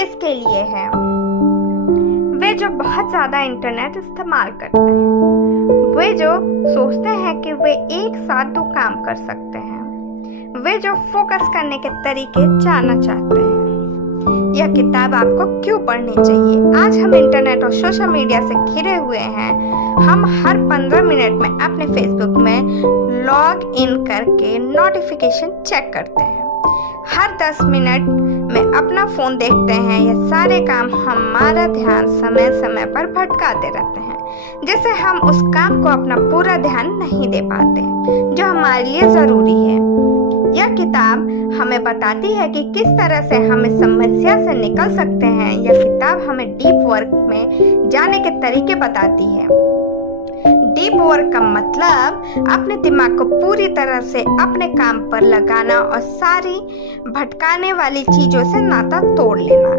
किसके लिए है? वे जो बहुत ज़्यादा इंटरनेट इस्तेमाल करते हैं, वे जो सोचते हैं कि वे एक साथ 2 काम कर सकते हैं, वे जो फोकस करने के तरीके जानना चाहते हैं। यह किताब आपको क्यों पढ़नी चाहिए? आज हम इंटरनेट और सोशल मीडिया से घिरे हुए हैं। हम हर 15 मिनट में अपने फेसबुक में लॉग इन करके नोटिफिकेशन चेक करते हैं। हर 10 मिनट में अपना फ़ोन देखते हैं। ये सारे काम हमारा ध्यान समय समय पर भटकाते रहते हैं, जिससे हम उस काम को अपना पूरा ध्यान नहीं दे पाते जो हमारे लिए ज़रूरी है। यह किताब हमें बताती है कि किस तरह से हम इस समस्या से निकल सकते हैं। यह किताब हमें डीप वर्क में जाने के तरीके बताती है। डीप वर्क का मतलब अपने दिमाग को पूरी तरह से अपने काम पर लगाना और सारी भटकाने वाली चीजों से नाता तोड़ लेना।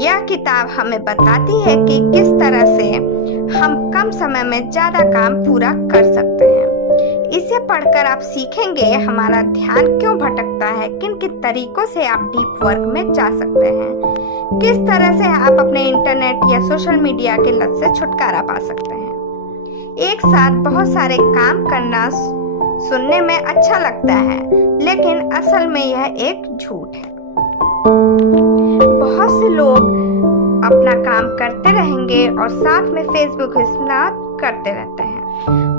यह किताब हमें बताती है कि किस तरह से हम कम समय में ज्यादा काम पूरा कर सकते हैं। इसे पढ़कर आप सीखेंगे हमारा ध्यान क्यों भटकता है, किन किन तरीकों से आप डीप वर्क में जा सकते हैं, किस तरह से आप अपने इंटरनेट या सोशल मीडिया के लत से छुटकारा पा सकते हैं। एक साथ बहुत सारे काम करना सुनने में अच्छा लगता है, लेकिन असल में यह एक झूठ है। बहुत से लोग अपना काम करते रहेंगे और साथ में फेसबुक इस्तेमाल करते रहते हैं।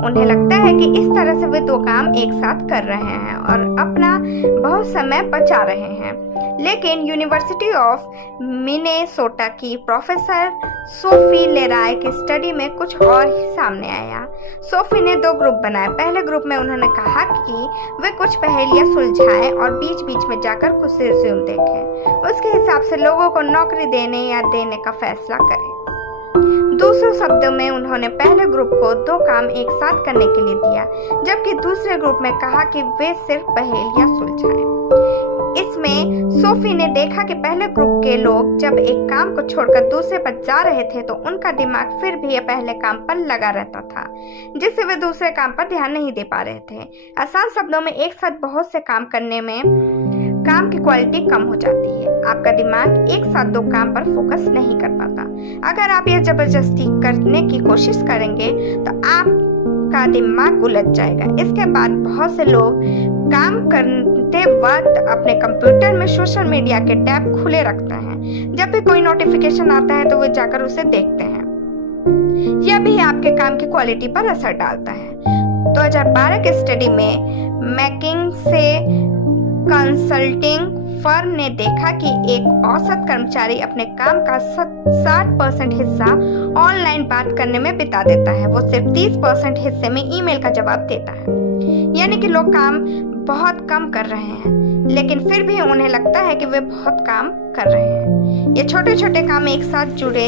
उन्हें लगता है कि इस तरह से वे 2 काम एक साथ कर रहे हैं और अपना बहुत समय बचा रहे हैं। लेकिन यूनिवर्सिटी ऑफ मिनेसोटा की प्रोफेसर सोफी लेराय की स्टडी में कुछ और ही सामने आया। सोफी ने 2 ग्रुप बनाए। पहले ग्रुप में उन्होंने कहा कि वे कुछ पहेलियां सुलझाएं और बीच बीच में जाकर कुछ रिज्यूम देखें। उसके हिसाब से लोगों को नौकरी देने या देने का फैसला करें। दूसरे शब्दों में उन्होंने पहले ग्रुप को 2 काम एक साथ करने के लिए दिया, जबकि दूसरे ग्रुप में कहा कि वे सिर्फ पहेलियां सुलझाएं। इसमें सोफी ने देखा कि पहले ग्रुप के लोग जब एक काम को छोड़कर दूसरे पर जा रहे थे तो उनका दिमाग फिर भी पहले काम पर लगा रहता था, जिससे वे दूसरे काम पर ध्यान नहीं दे पा रहे थे। आसान शब्दों में एक साथ बहुत से काम करने में काम की क्वालिटी कम हो जाती है। आपका दिमाग एक साथ 2 काम पर फोकस नहीं कर पाता। अगर आप यह जबरदस्ती करने की कोशिश करेंगे तो आपका दिमाग उलझ जाएगा। इसके बाद बहुत से लोग काम करते वक्त अपने कंप्यूटर में सोशल मीडिया के टैब खुले रखते हैं। जब भी कोई नोटिफिकेशन आता है तो वे जाकर उसे देखते हैं। यह भी आपके काम की क्वालिटी पर असर डालता है। 2012 के स्टडी में मैकिंसे कंसल्टिंग फर्म ने देखा कि एक औसत कर्मचारी अपने काम का 60% हिस्सा ऑनलाइन बात करने में बिता देता है। वो सिर्फ 30% हिस्से में ईमेल का जवाब देता है। यानी कि लोग काम बहुत कम कर रहे हैं, लेकिन फिर भी उन्हें लगता है कि वे बहुत काम कर रहे हैं। ये छोटे छोटे काम एक साथ जुड़े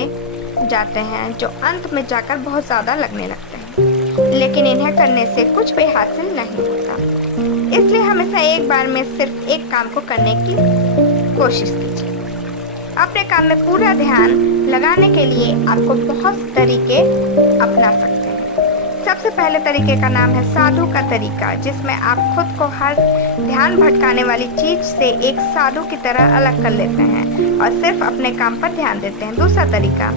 जाते हैं जो अंत में जाकर बहुत ज़्यादा लगने लगते हैं, लेकिन इन्हें करने से कुछ भी हासिल नहीं होता। इसलिए हमेशा एक बार में सिर्फ एक काम को करने की कोशिश कीजिए। अपने काम में पूरा ध्यान लगाने के लिए आपको बहुत तरीके अपना सकते हैं। सबसे पहले तरीके का नाम है साधु का तरीका, जिसमें आप खुद को हर ध्यान भटकाने वाली चीज से एक साधु की तरह अलग कर लेते हैं और सिर्फ अपने काम पर ध्यान देते हैं। दूसरा तरीका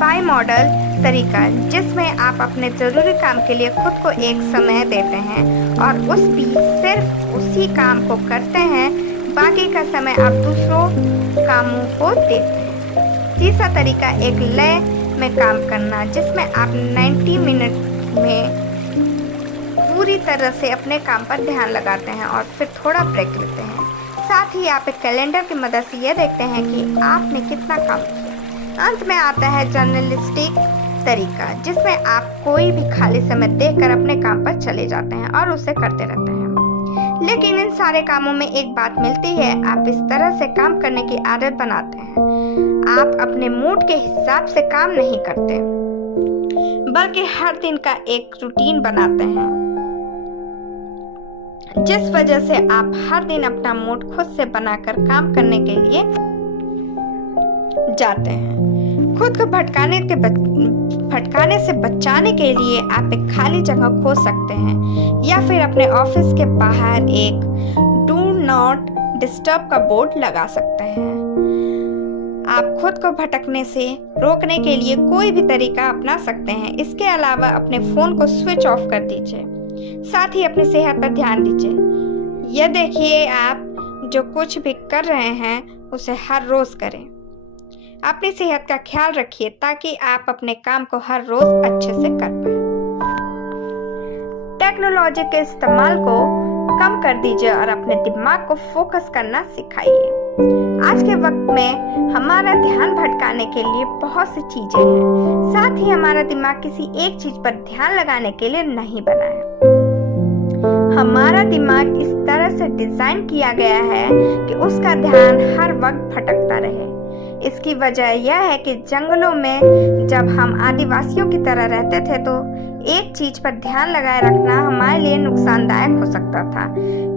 बाई मॉडल तरीका, जिसमें आप अपने ज़रूरी काम के लिए खुद को एक समय देते हैं और सिर्फ उसी काम को करते हैं। बाकी का समय आप दूसरों कामों को देते हैं। तीसरा तरीका एक लय में काम करना, जिसमें आप 90 मिनट में पूरी तरह से अपने काम पर ध्यान लगाते हैं और फिर थोड़ा ब्रेक लेते हैं। साथ ही आप एक कैलेंडर की मदद से यह देखते हैं कि आपने कितना काम किया। अंत में आता है जर्नलिस्टिक तरीका, जिसमें आप कोई भी खाली समय देखकर अपने काम पर चले जाते हैं और उसे करते रहते हैं। लेकिन इन सारे कामों में एक बात मिलती है, आप इस तरह से काम करने की आदत बनाते हैं। आप अपने मूड के हिसाब से काम नहीं करते, बल्कि हर दिन का एक रूटीन बनाते हैं, जिस वजह से आप हर दिन अपना मूड खुद से बनाकर काम करने के लिए जाते हैं। खुद को भटकाने से बचाने के लिए आप एक खाली जगह खोज सकते हैं या फिर अपने ऑफिस के बाहर एक डू नॉट डिस्टर्ब का बोर्ड लगा सकते हैं। आप खुद को भटकने से रोकने के लिए कोई भी तरीका अपना सकते हैं। इसके अलावा अपने फ़ोन को स्विच ऑफ कर दीजिए, साथ ही अपनी सेहत पर ध्यान दीजिए। यह देखिए आप जो कुछ भी कर रहे हैं उसे हर रोज़ करें। अपनी सेहत का ख्याल रखिए ताकि आप अपने काम को हर रोज़ अच्छे से कर पाएं। टेक्नोलॉजी के इस्तेमाल को कम कर दीजिए और अपने दिमाग को फोकस करना सिखाइए। आज के वक्त में हमारा ध्यान भटकाने के लिए बहुत सी चीजें हैं, साथ ही हमारा दिमाग किसी एक चीज पर ध्यान लगाने के लिए नहीं बना है। हमारा दिमाग इस तरह से डिजाइन किया गया है कि उसका ध्यान हर वक्त भटकता रहे। इसकी वजह यह है कि जंगलों में जब हम आदिवासियों की तरह रहते थे तो एक चीज पर ध्यान लगाए रखना हमारे लिए नुकसानदायक हो सकता था,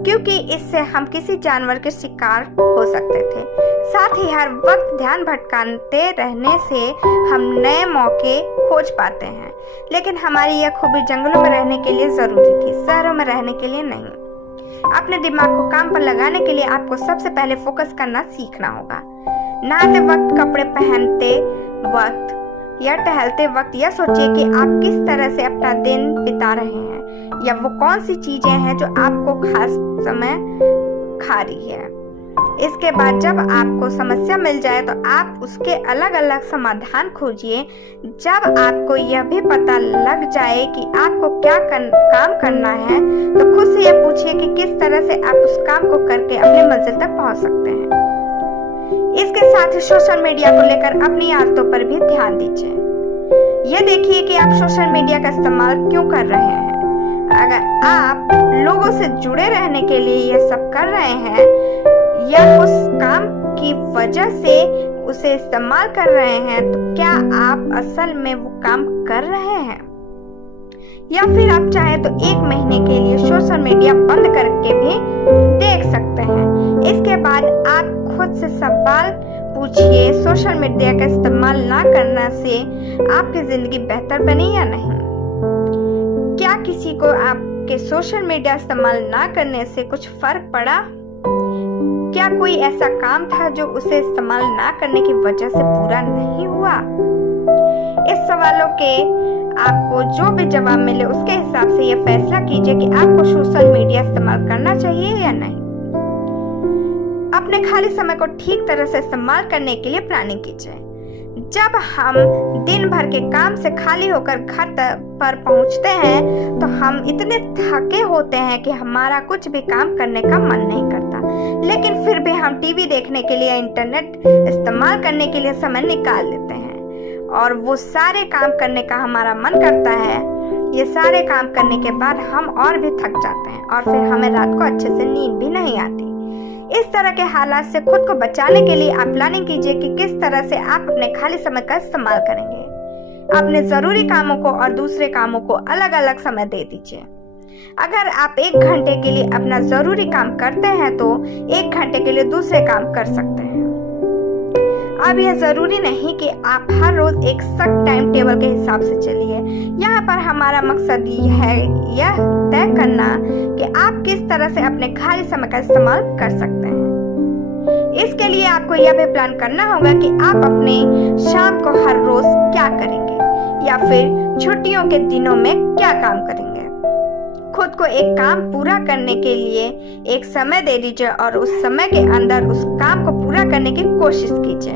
क्योंकि इससे हम किसी जानवर के शिकार हो सकते थे। साथ ही हर वक्त ध्यान भटकाते रहने से हम नए मौके खोज पाते हैं, लेकिन हमारी यह खूबी जंगलों में रहने के लिए जरूरी थी, शहरों में रहने के लिए नहीं। अपने दिमाग को काम पर लगाने के लिए आपको सबसे पहले फोकस करना सीखना होगा। नहाते वक्त, कपड़े पहनते वक्त या टहलते वक्त यह सोचिए कि आप किस तरह से अपना दिन बिता रहे हैं या वो कौन सी चीजें हैं जो आपको खास समय खा रही है। इसके बाद जब आपको समस्या मिल जाए तो आप उसके अलग अलग समाधान खोजिए। जब आपको यह भी पता लग जाए कि आपको क्या काम करना है तो खुद से यह पूछिए कि किस तरह से आप उस काम को करके अपने मंजिल तक पहुंच सकते हैं। इसके साथ ही सोशल मीडिया को लेकर अपनी आदतों पर भी ध्यान दीजिए। यह देखिए कि आप सोशल मीडिया का इस्तेमाल क्यों कर रहे हैं। अगर आप लोगों से जुड़े रहने के लिए यह सब कर रहे हैं या उस काम की वजह से उसे इस्तेमाल कर रहे हैं, तो क्या आप असल में वो काम कर रहे हैं? या फिर आप चाहे तो 1 महीने के लिए सोशल मीडिया बंद करके भी देख सकते हैं। इसके बाद आप खुद से सवाल पूछिए, सोशल मीडिया का इस्तेमाल ना करने से आपकी जिंदगी बेहतर बनी या नहीं? क्या किसी को आपके सोशल मीडिया इस्तेमाल ना करने से कुछ फर्क पड़ा? क्या कोई ऐसा काम था जो उसे इस्तेमाल ना करने की वजह से पूरा नहीं हुआ? इस सवालों के आपको जो भी जवाब मिले उसके हिसाब से यह फैसला कीजिए कि आपको सोशल मीडिया इस्तेमाल करना चाहिए या नहीं। अपने खाली समय को ठीक तरह से इस्तेमाल करने के लिए प्लानिंग कीजिए। जब हम दिन भर के काम से खाली होकर घर पर पहुंचते हैं तो हम इतने थके होते हैं कि हमारा कुछ भी काम करने का मन नहीं करता, लेकिन फिर भी हम टीवी देखने के लिए, इंटरनेट इस्तेमाल करने के लिए समय निकाल लेते हैं और वो सारे काम करने का हमारा मन करता है। ये सारे काम करने के बाद हम और भी थक जाते हैं और फिर हमें रात को अच्छे से नींद भी नहीं आती। इस तरह के हालात से खुद को बचाने के लिए आप प्लानिंग कीजिए कि किस तरह से आप अपने खाली समय का इस्तेमाल करेंगे। अपने जरूरी कामों को और दूसरे कामों को अलग अलग समय दे दीजिए। अगर आप 1 घंटे के लिए अपना जरूरी काम करते हैं तो 1 घंटे के लिए दूसरे काम कर सकते हैं। अब यह जरूरी नहीं कि आप हर रोज एक सख्त टाइम टेबल के हिसाब से चलिए। यहाँ पर हमारा मकसद यह तय करना कि आप किस तरह से अपने खाली समय का इस्तेमाल कर सकते हैं। इसके लिए आपको यह भी प्लान करना होगा कि आप अपने शाम को हर रोज क्या करेंगे या फिर छुट्टियों के दिनों में क्या काम करेंगे। खुद को एक काम पूरा करने के लिए एक समय दे दीजिए और उस समय के अंदर उस काम को पूरा करने की कोशिश कीजिए।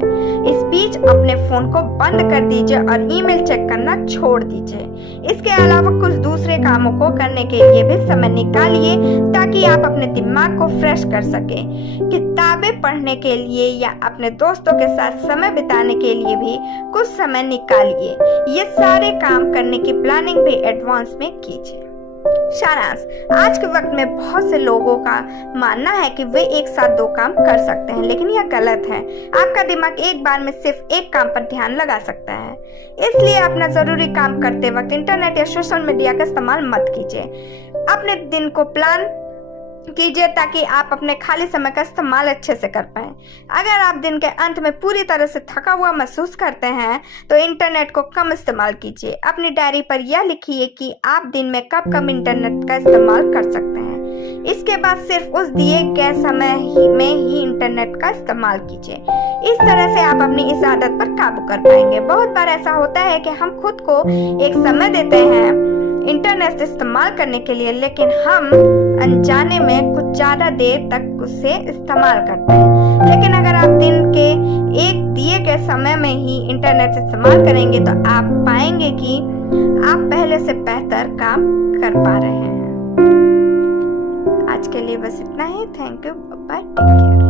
इस बीच अपने फोन को बंद कर दीजिए और ईमेल चेक करना छोड़ दीजिए। इसके अलावा कुछ दूसरे कामों को करने के लिए भी समय निकालिए ताकि आप अपने दिमाग को फ्रेश कर सकें। किताबें पढ़ने के लिए या अपने दोस्तों के साथ समय बिताने के लिए भी कुछ समय निकालिए। ये सारे काम करने की प्लानिंग भी एडवांस में कीजिए। सारांश, आज के वक्त में बहुत से लोगों का मानना है कि वे एक साथ 2 काम कर सकते हैं, लेकिन यह गलत है। आपका दिमाग एक बार में सिर्फ एक काम पर ध्यान लगा सकता है। इसलिए अपना जरूरी काम करते वक्त इंटरनेट या सोशल मीडिया का इस्तेमाल मत कीजिए। अपने दिन को प्लान कीजिए ताकि आप अपने खाली समय का इस्तेमाल अच्छे से कर पाएं। अगर आप दिन के अंत में पूरी तरह से थका हुआ महसूस करते हैं तो इंटरनेट को कम इस्तेमाल कीजिए। अपनी डायरी पर यह लिखिए कि आप दिन में कब कब इंटरनेट का इस्तेमाल कर सकते हैं। इसके बाद सिर्फ उस दिए गए समय में ही इंटरनेट का इस्तेमाल कीजिए। इस तरह से आप अपनी इस आदत पर काबू कर पाएंगे। बहुत बार ऐसा होता है कि हम खुद को एक समय देते हैं इंटरनेट इस्तेमाल करने के लिए, लेकिन हम अनजाने में कुछ ज्यादा देर तक उसे इस्तेमाल करते हैं। लेकिन अगर आप दिन के एक दिए गए समय में ही इंटरनेट इस्तेमाल करेंगे तो आप पाएंगे कि आप पहले से बेहतर काम कर पा रहे हैं। आज के लिए बस इतना ही। Thank you, bye, take care.